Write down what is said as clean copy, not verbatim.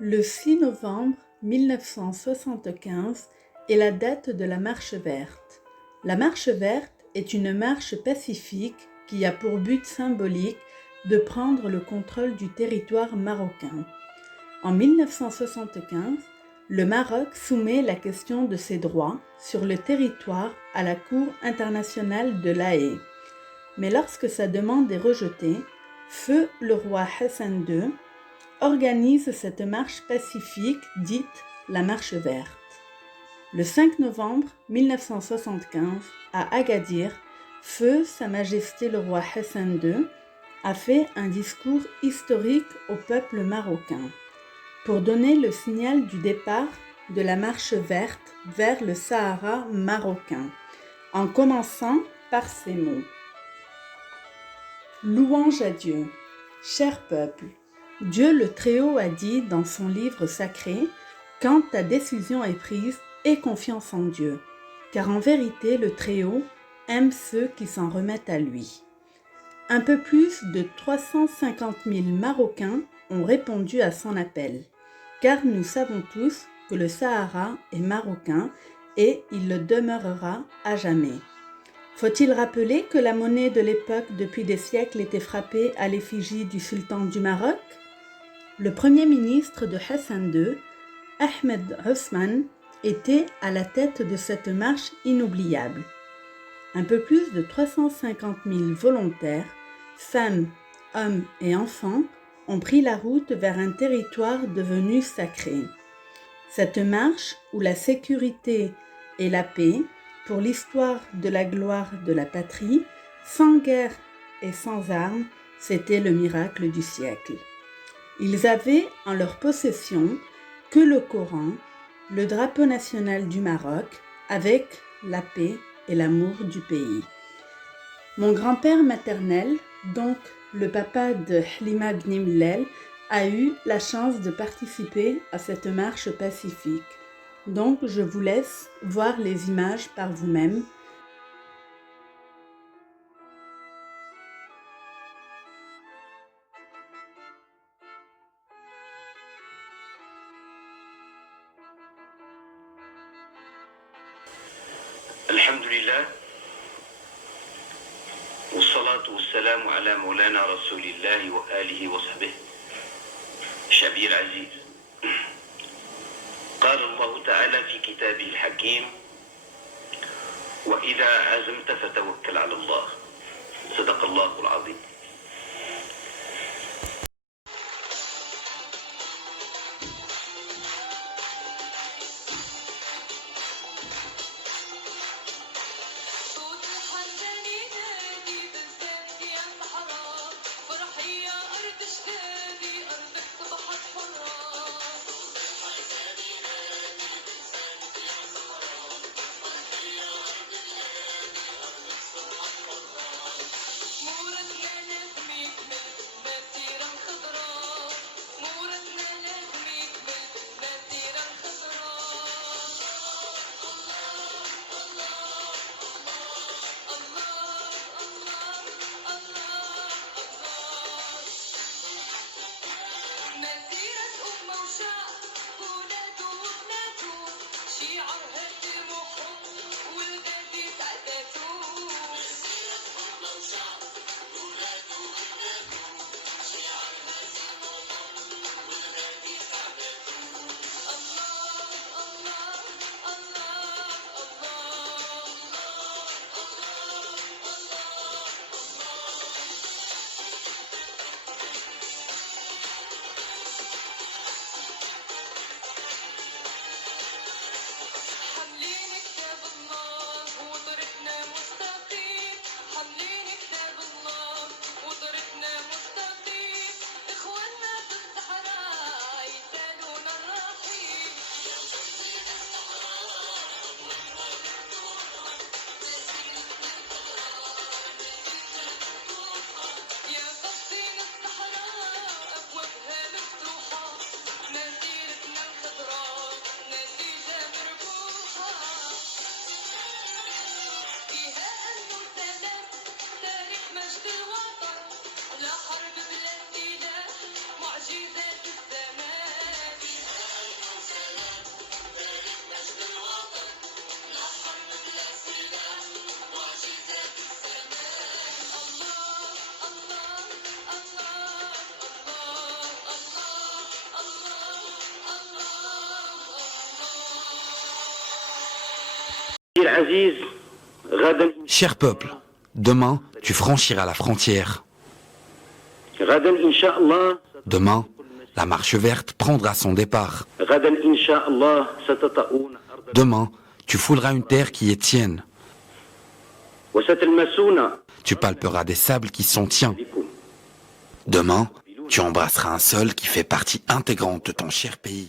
Le 6 novembre 1975 est la date de la Marche verte. La Marche verte est une marche pacifique qui a pour but symbolique de prendre le contrôle du territoire marocain. En 1975, le Maroc soumet la question de ses droits sur le territoire à la Cour internationale de La Haye. Mais lorsque sa demande est rejetée, feu le roi Hassan II organise cette marche pacifique dite la Marche verte. Le 5 novembre 1975, à Agadir, feu Sa Majesté le roi Hassan II a fait un discours historique au peuple marocain pour donner le signal du départ de la Marche verte vers le Sahara marocain, en commençant par ces mots. Louange à Dieu. Cher peuple, Dieu le Très-Haut a dit dans son livre sacré « Quand ta décision est prise, aie confiance en Dieu, car en vérité le Très-Haut aime ceux qui s'en remettent à lui. » Un peu plus de 350 000 Marocains ont répondu à son appel, car nous savons tous que le Sahara est marocain et il le demeurera à jamais. Faut-il rappeler que la monnaie de l'époque depuis des siècles était frappée à l'effigie du sultan du Maroc? Le premier ministre de Hassan II, Ahmed Ousmane, était à la tête de cette marche inoubliable. Un peu plus de 350 000 volontaires, femmes, hommes et enfants, ont pris la route vers un territoire devenu sacré. Cette marche, où la sécurité et la paix, pour l'histoire de la gloire de la patrie, sans guerre et sans armes, c'était le miracle du siècle. Ils avaient en leur possession que le Coran, le drapeau national du Maroc, avec la paix et l'amour du pays. Mon grand-père maternel, donc le papa de Hlima Bni Mellel, a eu la chance de participer à cette marche pacifique. Donc je vous laisse voir les images par vous-même. Alhamdulillah, wassalatu wassalamu ala maulana rasulillahi wa alihi wa sahbihi. شعبي العزيز، قال الله تعالى في كتابه الحكيم: وإذا عزمت فتوكل على الله. صدق الله العظيم. يا العزيز غدا Cher peuple, demain, tu franchiras la frontière. غدا إن شاء الله Demain, la marche verte prendra son départ. غدا إن شاء الله ستطؤون أرض Demain, tu fouleras une terre qui est tienne. وستلمسون Tu palperas des sables qui sont tiens. بكم Demain, tu embrasseras un sol qui fait partie intégrante de ton cher pays.